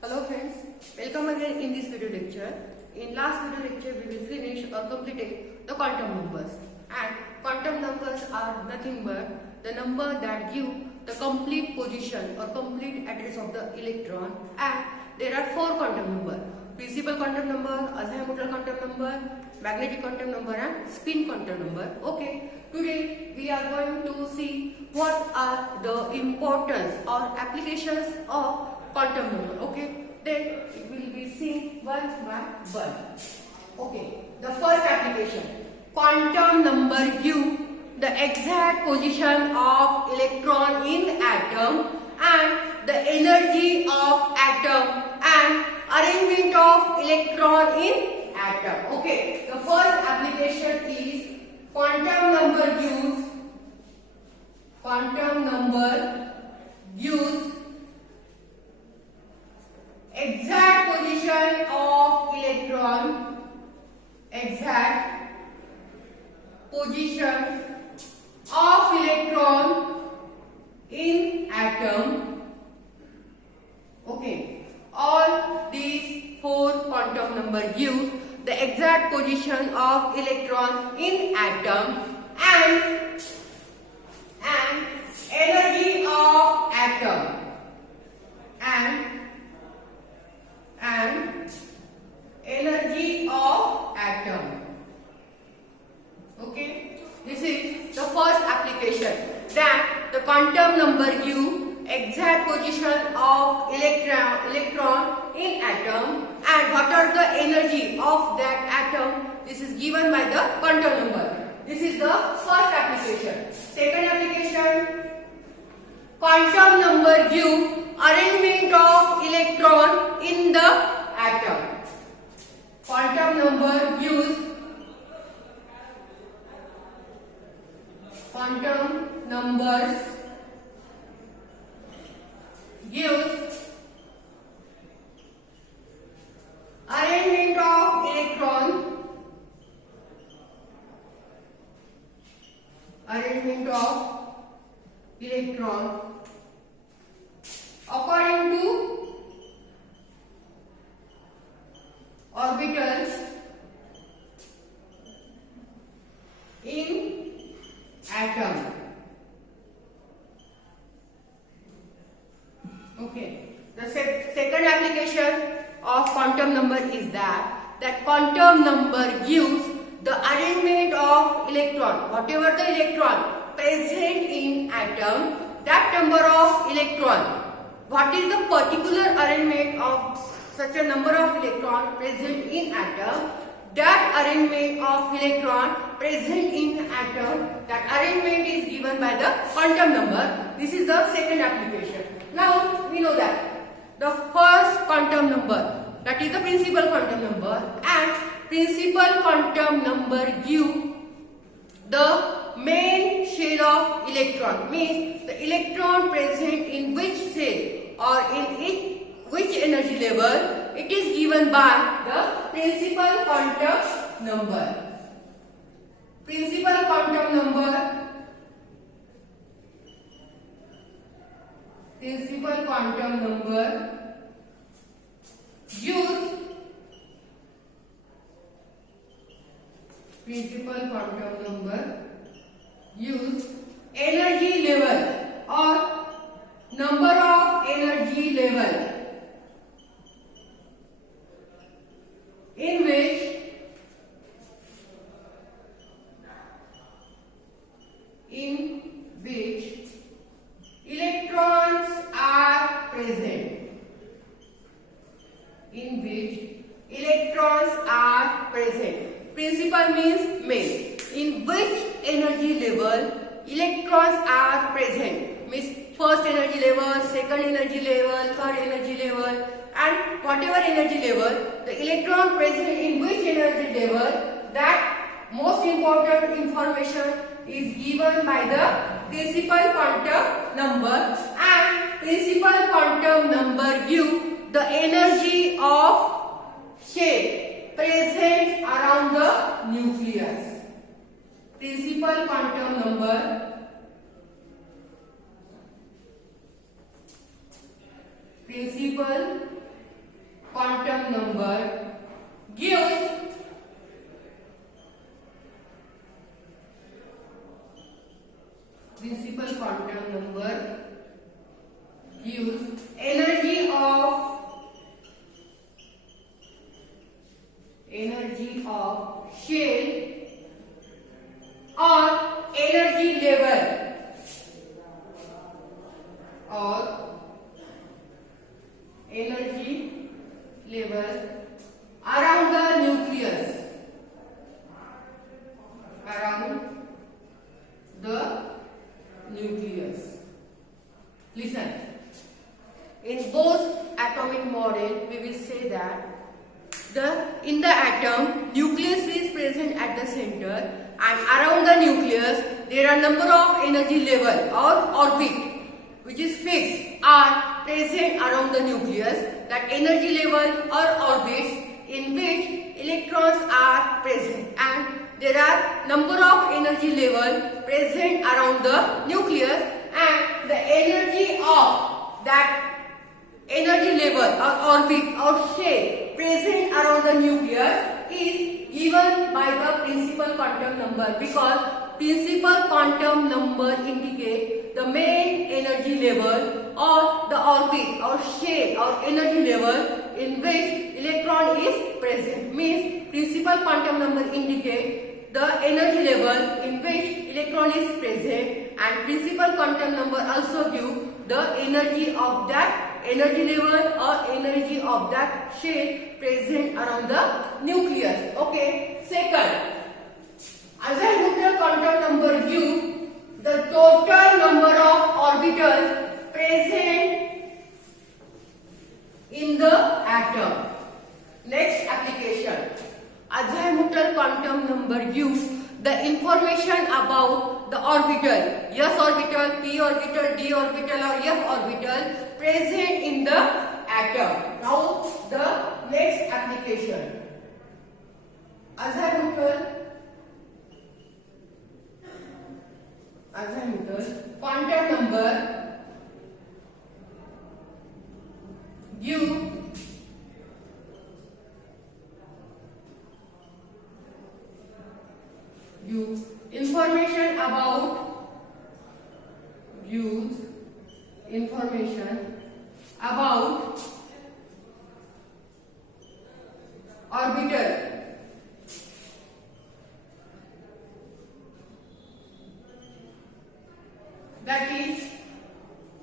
Hello friends, welcome again in this video lecture. In last video lecture we will finish or completed the quantum numbers, and quantum numbers are nothing but the number that give the complete position or complete address of the electron, and there are four quantum number: principal quantum number, azimuthal quantum number, magnetic quantum number and spin quantum number. Okay, today we are going to see what are the importance or applications of quantum number. Okay, then it will be seen one by one. Okay, the first application: quantum number give the exact position of electron in atom and the energy of atom and arrangement of electron in atom. Okay, the first application is quantum number gives exact position of electron, in atom. Okay, all these four quantum number give the exact position of electron in atom and energy of atom and energy of atom. Okay, this is the first application, that the quantum number give exact position of electron in atom and what are the energy of that atom. This is given by the quantum number. This is the first application. Second application: quantum number give arrangement of electron in the atom. Quantum number gives arrangement of electron according to orbitals in atom. Okay, the second application of quantum number is that quantum number gives the arrangement of electron. Whatever the electron present in atom, that number of electron, what is the particular arrangement of such a number of electron present in atom, that arrangement of electron present in atom, that arrangement is given by the quantum number. This is the second application. Now we know that the first quantum number, that is the principal quantum number, and principal quantum number give the main shell of electron, means the electron present in which cell or in which energy level, it is given by the principal quantum number. Principal quantum number use energy level or number of energy level in which electrons are present. Principal means main. In which energy level electrons are present, means first energy level, second energy level, third energy level, and whatever energy level, the electron present in which energy level, that most important information is given by the principal quantum number, and principal quantum number give the energy of shell present around the nucleus. Principal quantum number principal quantum number gives principal quantum number gives energy of shell or energy level around the nucleus, Listen, in both atomic model we will say that in the atom nucleus is present at the center, and around the nucleus there are number of energy level or orbit which is fixed are present around the nucleus, that energy level or orbits in which electrons are present, and there are number of energy level present around the nucleus, and the energy of that energy level or orbit or shell present around the nucleus is given by the principal quantum number, because principal quantum number indicate the main energy level or the orbit or shell or energy level in which electron is present. Means principal quantum number indicate the energy level in which electron is present, and principal quantum number also give the energy of that energy level or energy of that shell present around the nucleus. Okay. Second, Eisenhower quantum number gives the total number of orbitals present in the atom. Next application, Eisenhower quantum number gives the information about the orbital, s orbital, p orbital, d orbital or f orbital present in the atom. Now the next application, Eisenhower quantum number give information about orbital, that is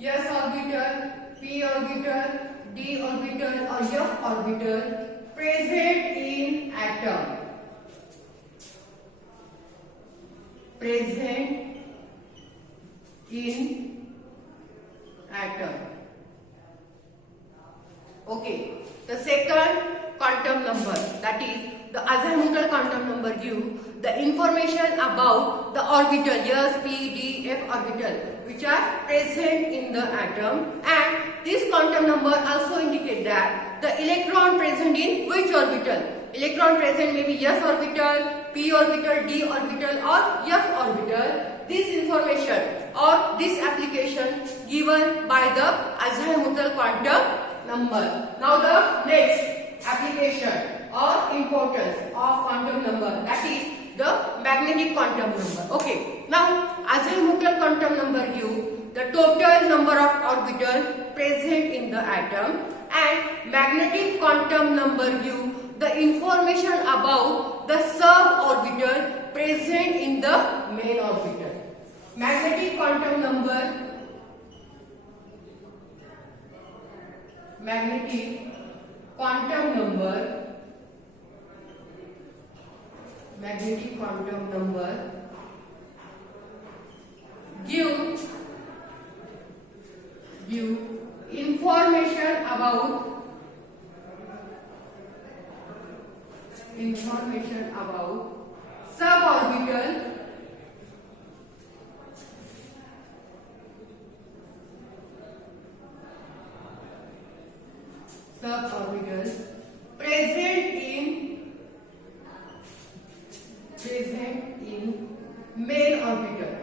s orbital, p orbital, d orbital or f orbital present in atom. Okay. The second quantum number, that is the Eisenhower quantum number give the information about the orbital s, p, d, f orbital which are present in the atom, and this quantum number also indicate that the electron present in which orbital. Electron present may be s orbital, p orbital, d orbital or f orbital. This information or this application given by the Eisenhower quantum number. Now the next application or importance of quantum number, that is the magnetic quantum number. Okay. Now Eisenhower quantum number give the total number of orbitals present in the atom, and magnetic quantum number give the information about the suborbital present in the main orbital. Magnetic quantum number give information about suborbital present in main orbital.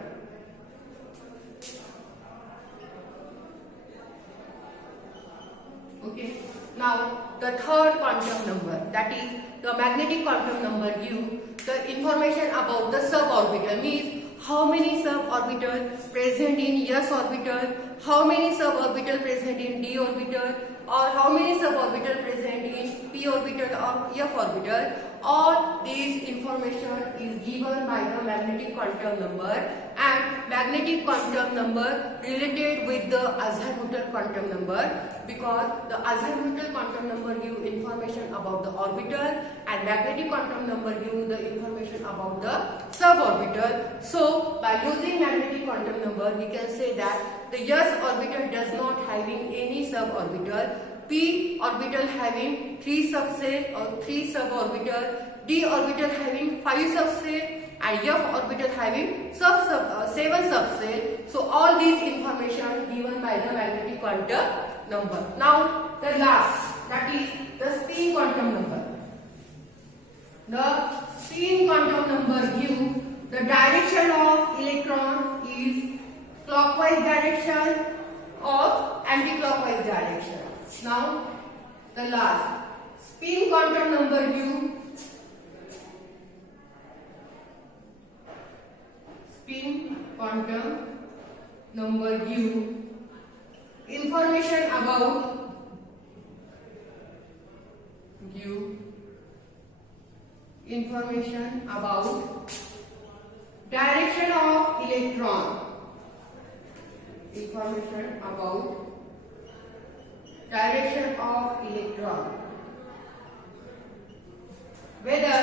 Okay. Now the third quantum number, that is the magnetic quantum number, give the information about the suborbital, means how many suborbital present in s orbital, how many suborbital present in d orbital, or how many suborbital present in p orbital or f orbital. All these information is given by the magnetic quantum number, and magnetic quantum number related with the azimuthal quantum number, because the azimuthal quantum number give information about the orbital and magnetic quantum number give the information about the suborbital. So by using magnetic quantum number, we can say that the s orbital does not having any suborbital, p orbital having 3 subcell or 3 suborbital, d orbital having 5 subcell, and f orbital having 7 subcell. So all these information given by the magnetic quantum number. Now the last, that is the spin quantum number. The spin quantum number give the direction of electron is clockwise direction or anti-clockwise direction. Now the last, spin quantum number give spin quantum number give information about direction of electron, information about direction of electron, whether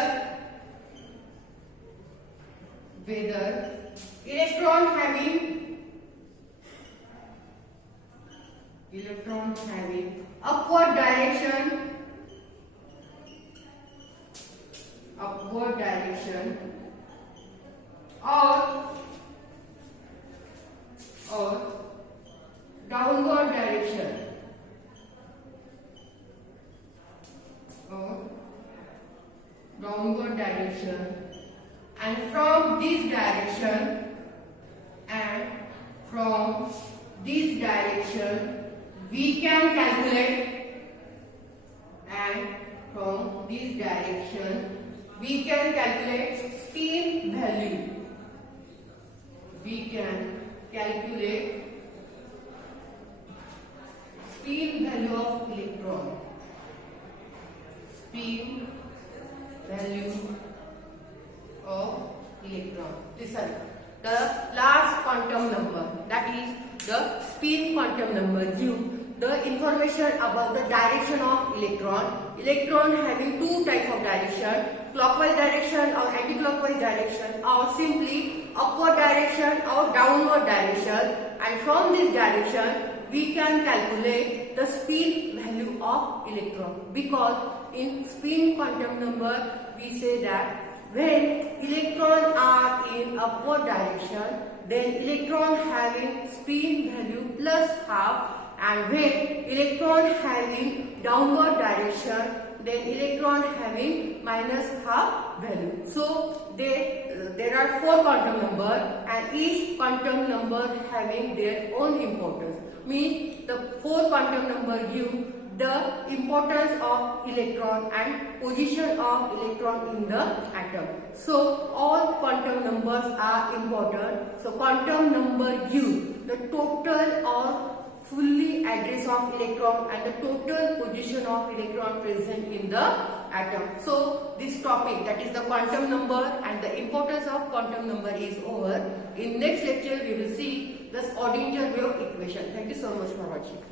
electron having upward direction or downward direction, and from this direction we can calculate, spin value. We can calculate spin value of electron. Spin value of electron. Listen, the last quantum number, that is the spin quantum number, give the information about the direction of electron. Electron having two types of direction, clockwise direction or anti-clockwise direction, or simply upward direction or downward direction, and from this direction we can calculate the spin value of electron, because in spin quantum number we say that when electrons are in upward direction, then electron having spin value plus half, and when electron having downward direction, then electron having minus half value. So there are 4 quantum numbers, and each quantum number having their own importance. Means the 4 quantum number give the importance of electron and position of electron in the atom. So all quantum numbers are important. So quantum number give the total or fully address of electron and the total position of electron present in the atom. So this topic, that is the quantum number and the importance of quantum number, is over. In next lecture we will see the Schrödinger wave equation. Thank you so much for watching.